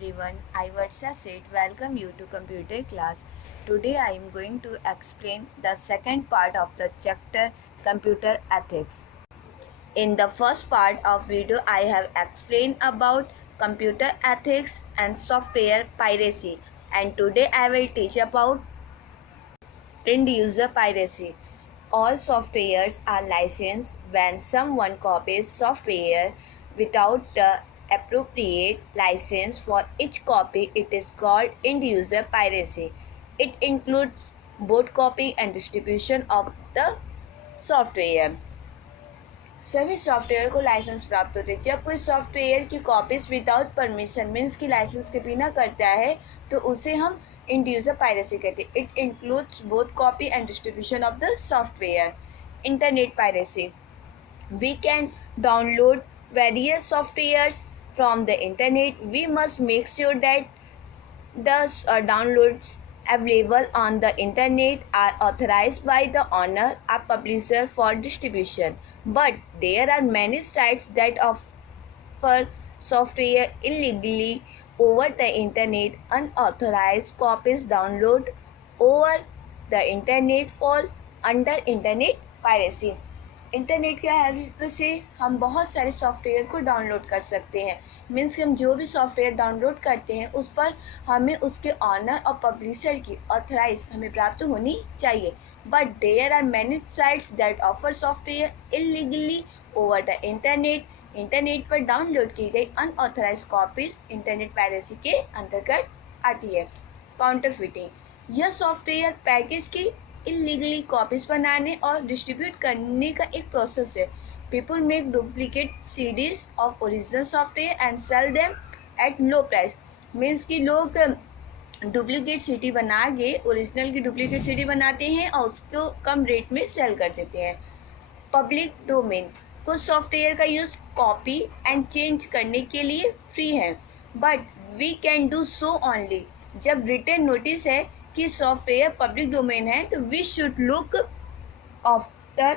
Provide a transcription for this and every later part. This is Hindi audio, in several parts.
everyone, I Varsha Seth welcome you to computer class. Today I am going to explain the second part of the chapter computer ethics. In the first part of video I have explained about computer ethics and software piracy, and today I will teach about end user piracy. All softwares are licensed. When someone copies software without the appropriate license for each copy, it is called end user piracy. It includes both copy and distribution of the software. सभी सॉफ्टवेयर को लाइसेंस प्राप्त होते हैं. जब कोई सॉफ्टवेयर की कॉपीज विदाउट परमिशन मीन्स की लाइसेंस के बिना करता है तो उसे हम end user piracy कहते हैं. It includes both copy and distribution of the software. Internet piracy. We can download various softwares from the internet. We must make sure that the downloads available on the internet are authorized by the owner or publisher for distribution. But there are many sites that offer software illegally over the internet. Unauthorized copies download over the internet fall under internet piracy. Internet के हेल्प से हम बहुत सारे सॉफ्टवेयर को डाउनलोड कर सकते हैं. मीन्स कि हम जो भी सॉफ्टवेयर डाउनलोड करते हैं उस पर हमें उसके ऑनर और पब्लिशर की ऑथराइज हमें प्राप्त होनी चाहिए. But there are many sites that offer software illegally over the internet. Internet पर डाउनलोड की गई अनऑथराइज कॉपीज इंटरनेट पायरेसी के अंतर्गत आती है. काउंटरफिटिंग. यह सॉफ्टवेयर पैकेज की इलीगली कॉपीज बनाने और डिस्ट्रीब्यूट करने का एक प्रोसेस है. People make duplicate CDs of original software and sell them at low price. Means कि लोग डुप्लीकेट सीडी बना के ओरिजिनल की डुप्लीकेट सीडी बनाते हैं और उसको कम रेट में सेल कर देते हैं. Public domain. कुछ सॉफ्टवेयर का यूज़ कॉपी एंड चेंज करने के लिए फ्री है, but we can do so only जब रिटन नोटिस है कि सॉफ्टवेयर पब्लिक डोमेन है. तो we should look after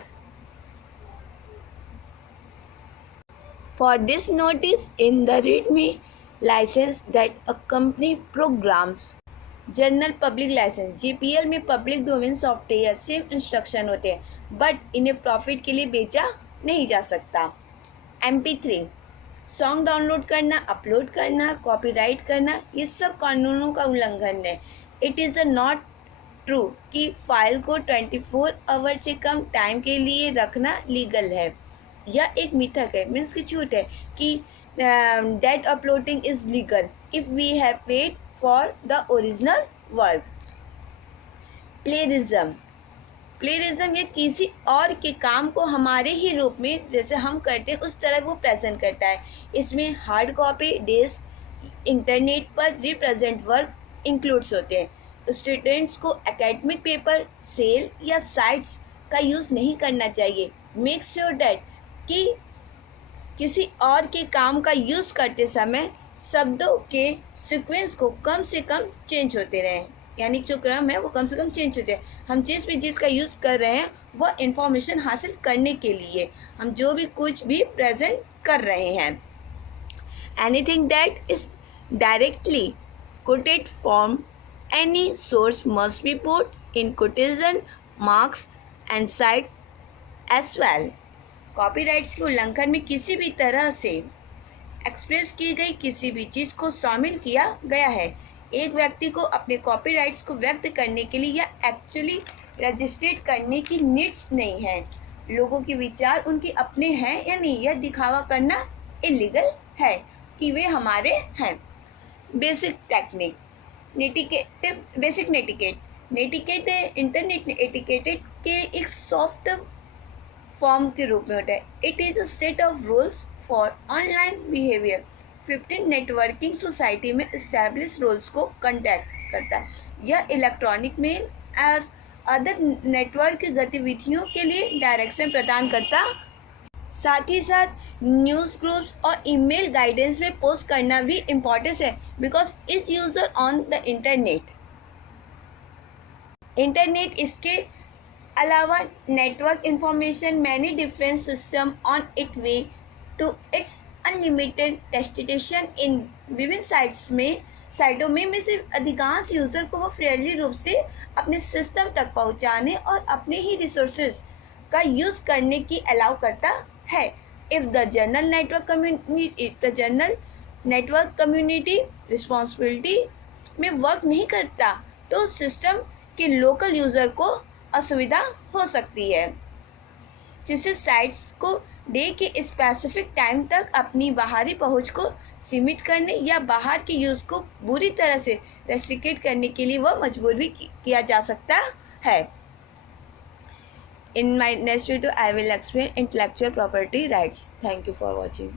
for this notice in the readme licence that accompany programs. General public licence. GPL में public domain software same instruction होते हैं, बट इन्हें प्रॉफिट के लिए बेचा नहीं जा सकता. MP3. सॉन्ग डाउनलोड करना, अपलोड करना, कॉपीराइट करना, ये सब कानूनों का उल्लंघन है. इट इज़ नॉट ट्रू कि फाइल को 24 आवर से कम टाइम के लिए रखना लीगल है. यह एक मिथक है, मीन्स की झूठ है कि that uploading is legal if we have paid for the original work. Plagiarism. Plagiarism ये किसी और के काम को हमारे ही रूप में जैसे हम करते हैं उस तरह वो प्रेजेंट करता है. इसमें हार्ड कॉपी, डिस्क, इंटरनेट पर रिप्रेजेंट वर्क इंक्लूड्स होते हैं. स्टूडेंट्स को एकेडमिक पेपर, सेल या साइट्स का यूज़ नहीं करना चाहिए. मेक श्योर दैट कि किसी और के काम का यूज़ करते समय शब्दों के सीक्वेंस को कम से कम चेंज होते रहें, यानी जो क्रम है वो कम से कम चेंज होते हैं. हम जिस भी चीज़ का यूज़ कर रहे हैं वह इंफॉर्मेशन हासिल करने के लिए हम जो भी कुछ भी प्रेजेंट कर रहे हैं. Anything that is directly quoted from any source must be put in quotation marks and cite as well. Copyrights के उल्लंघन में किसी भी तरह से एक्सप्रेस की गई किसी भी चीज़ को शामिल किया गया है. एक व्यक्ति को अपने कॉपीराइट्स को व्यक्त करने के लिए या एक्चुअली रजिस्ट्रेट करने की नीड्स नहीं है. लोगों के विचार उनके अपने हैं या नहीं, यह दिखावा करना इलीगल है कि वे हमारे हैं. Basic technique. Basic netiquette. Netiquette internet etiquette के एक सॉफ्ट फॉर्म के रूप में होता है. It is a set of rules for online behaviour. 15 networking society में इस्टेब्लिश रूल्स को कंडक्ट करता है. यह इलेक्ट्रॉनिक मेल और अदर नेटवर्क गतिविधियों के लिए डायरेक्शन प्रदान करता. साथ ही साथ न्यूज़ ग्रुप्स और ईमेल गाइडेंस में पोस्ट करना भी इम्पोर्टेंट है, because is user on the internet इसके अलावा network information many different system on it way to its unlimited destination इन विभिन्न साइटों में से अधिकांश यूज़र को वो फ्रीली रूप से अपने सिस्टम तक पहुंचाने और अपने ही रिसोर्सेज का यूज़ करने की अलाउ करता है। If the general network community responsibility में वर्क नहीं करता तो सिस्टम के लोकल यूज़र को असुविधा हो सकती है, जिससे साइट्स को डे के स्पेसिफिक टाइम तक अपनी बाहरी पहुंच को सीमित करने या बाहर के यूज़ को बुरी तरह से रेस्ट्रिक्ट करने के लिए वह मजबूर भी किया जा सकता है। In my next video, I will explain intellectual property rights. Thank you for watching.